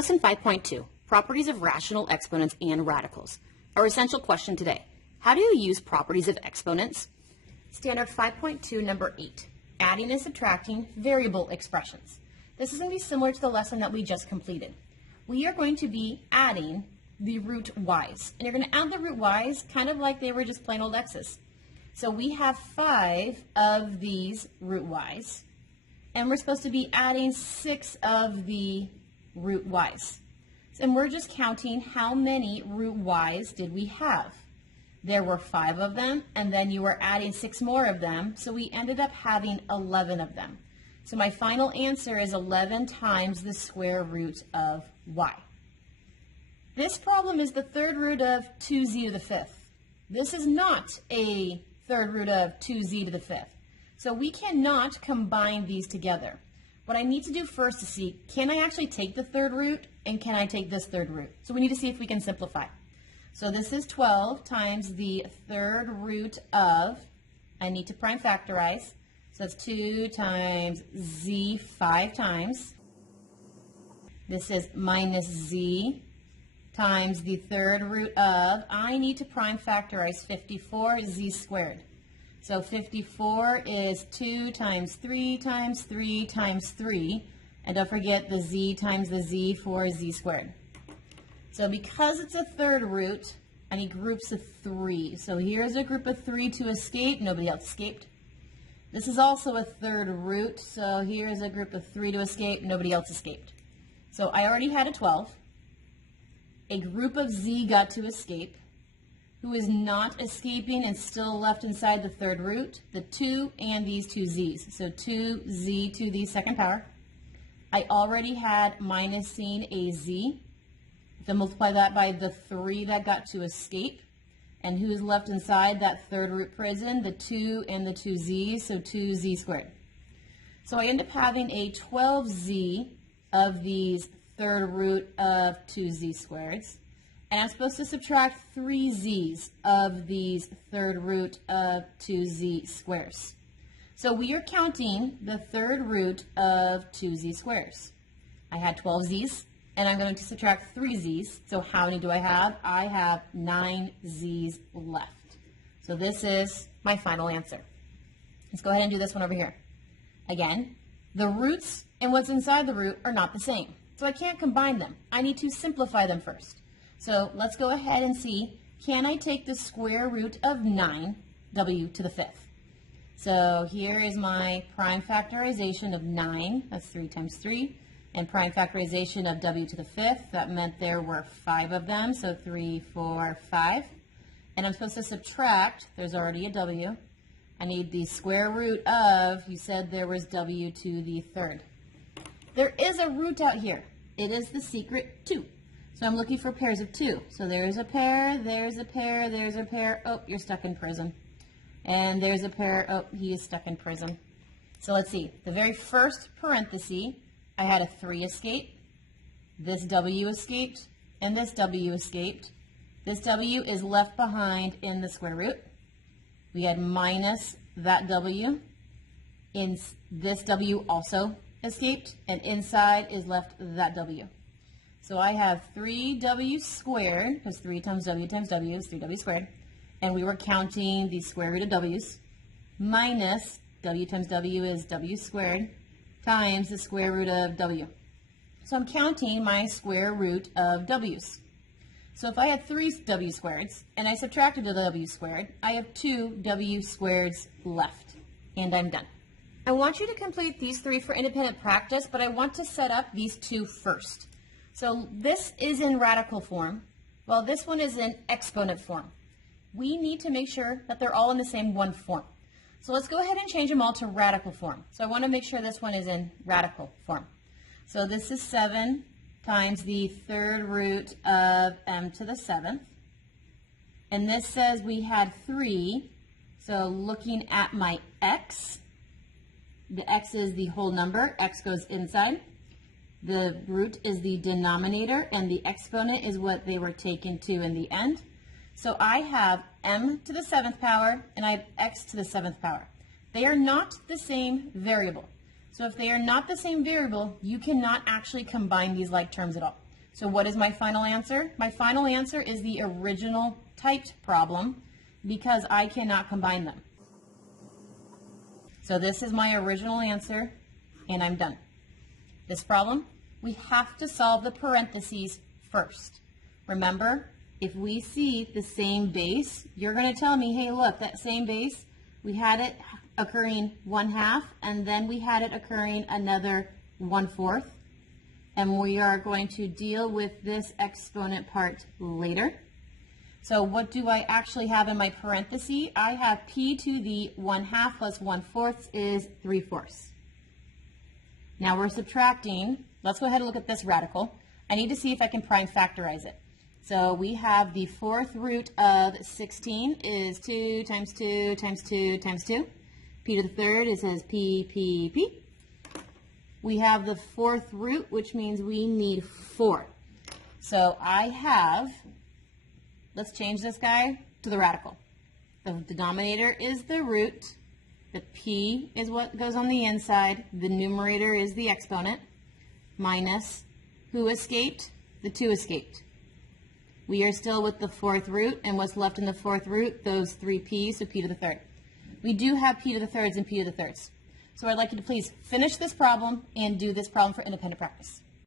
Lesson 5.2, Properties of Rational Exponents and Radicals. Our essential question today, how do you use properties of exponents? Standard 5.2, number 8, adding and subtracting variable expressions. This is going to be similar to the lesson that we just completed. We are going to be adding the root y's, and you're going to add the root y's kind of like they were just plain old x's. So we have 5 of these root y's, and we're supposed to be adding 6 of the root y's. And we're just counting how many root y's did we have. There were 5 of them, and then you were adding 6 more of them, so we ended up having 11 of them. So my final answer is 11 times the square root of y. This problem is the third root of 2z to the 5th. This is not a third root of 2z to the 5th. So we cannot combine these together. What I need to do first is see, can I actually take the third root and can I take this third root? So we need to see if we can simplify. So this is 12 times the third root of, I need to prime factorize. So that's 2 times z 5 times. This is minus z times the third root of, I need to prime factorize 54z squared. So 54 is 2 times 3 times 3 times 3. And don't forget the z times the z for z squared. So because it's a third root, I need groups of 3. So here's a group of 3 to escape. Nobody else escaped. This is also a third root. So here's a group of 3 to escape. Nobody else escaped. So I already had a 12. A group of z got to escape. Who is not escaping and still left inside the third root? The 2 and these 2 z's. So 2z to the second power. I already had minusing a z. Then multiply that by the 3 that got to escape. And who's left inside that third root prison? The 2 and the 2 z's, so 2z squared. So I end up having a 12z of these third root of 2z squareds. And I'm supposed to subtract 3 z's of these third root of 2z squares. So we are counting the third root of 2z squares. I had 12 z's, and I'm going to subtract 3 z's. So how many do I have? I have 9 z's left. So this is my final answer. Let's go ahead and do this one over here. Again, the roots and what's inside the root are not the same. So I can't combine them. I need to simplify them first. So let's go ahead and see, can I take the square root of 9, w to the 5th? So here is my prime factorization of 9, that's 3 times 3, and prime factorization of w to the 5th, that meant there were 5 of them, so 3, 4, 5. And I'm supposed to subtract, there's already a w, I need the square root of, you said there was w to the 3rd. There is a root out here. It is the secret 2. So I'm looking for pairs of 2. So there's a pair, there's a pair, there's a pair. Oh, you're stuck in prison. And there's a pair. Oh, he is stuck in prison. So let's see. The very first parenthesis, I had a 3 escape. This w escaped, and this w escaped. This w is left behind in the square root. We had minus that w. In this w also escaped, and inside is left that w. So I have 3w squared, because 3 times w is 3w squared, and we were counting the square root of w's, minus w times w is w squared, times the square root of w. So I'm counting my square root of w's. So if I had 3 w squareds, and I subtracted the w squared, I have 2 w squareds left, and I'm done. I want you to complete these 3 for independent practice, but I want to set up these 2 first. So this is in radical form, while this one is in exponent form. We need to make sure that they're all in the same one form. So let's go ahead and change them all to radical form. So I want to make sure this one is in radical form. So this is 7 times the third root of m to the 7th. And this says we had 3. So looking at my x, the x is the whole number. X goes inside. The root is the denominator, and the exponent is what they were taken to in the end. So I have m to the 7th power, and I have x to the 7th power. They are not the same variable. So if they are not the same variable, you cannot actually combine these like terms at all. So what is my final answer? My final answer is the original typed problem because I cannot combine them. So this is my original answer, and I'm done. This problem, we have to solve the parentheses first. Remember, if we see the same base, you're going to tell me, hey, look, that same base, we had it occurring 1/2, and then we had it occurring another 1/4. And we are going to deal with this exponent part later. So what do I actually have in my parenthesis? I have p to the 1/2 plus 1/4 is 3/4. Now we're subtracting. Let's go ahead and look at this radical. I need to see if I can prime factorize it. So we have the 4th root of 16 is 2 times 2 times 2 times 2. P to the 3rd, it says p. We have the 4th root, which means we need 4. So I have, let's change this guy to the radical. The denominator is the root. The p is what goes on the inside. The numerator is the exponent. Minus, who escaped? The 2 escaped. We are still with the 4th root, and what's left in the 4th root? Those 3 p's, so p to the 3rd. We do have p to the 3rds and p to the 3rds. So I'd like you to please finish this problem and do this problem for independent practice.